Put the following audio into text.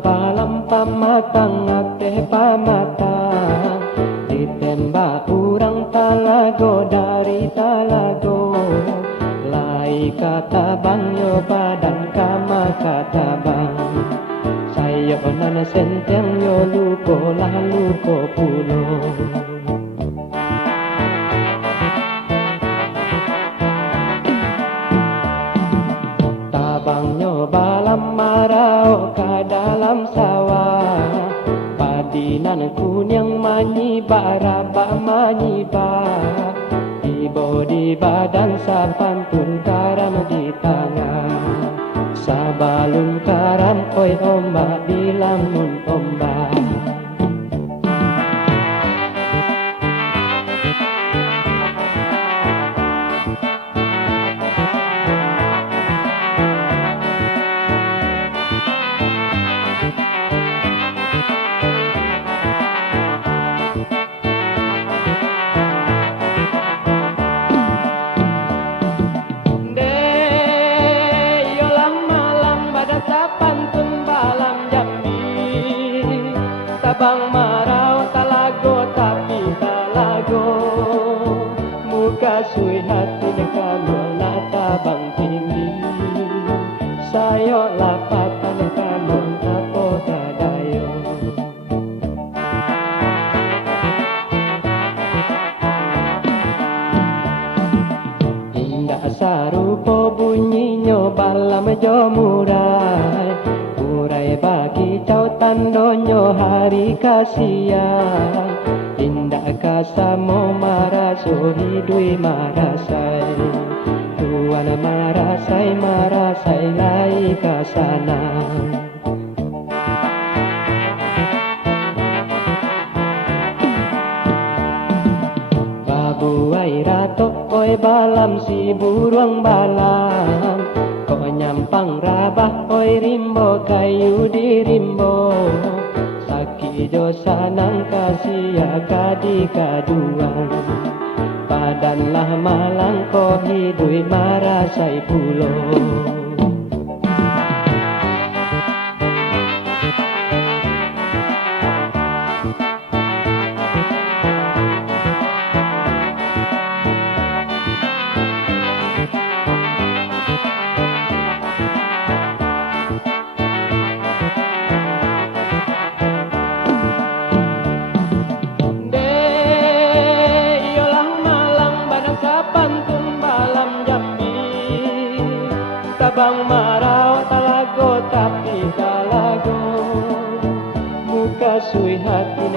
Balam pamatang ate pamata ditembak urang talago dari talago lai kata bangyo badan kama kata bang sayo nana senteng yo luko lah luko pulo tabangnya balam marau ka dalam sawah padinan kunyang manyiba raba manyiba ibo di badan sapantun karam di tangan sabalun karam oi ombak di lamun ombak Tabang marau talago tapi talago muka sui hati kamu na tabang tinggi sayo lapatan kamu napo dadayo indah sarupo bunyinya balam jo murai urai bagi cau tandonyo hari kasihan indah kasamo maraso hidui marasai tuan marasai lai kasana babu ai rato oi balam si buruang balam nyampang rabah oi rimbo kayu di rimbo saki jo sanang kasia kadi kaduang padanlah malang ko hidui marasai pulo Tabang marau talago tapi talago muka sui hati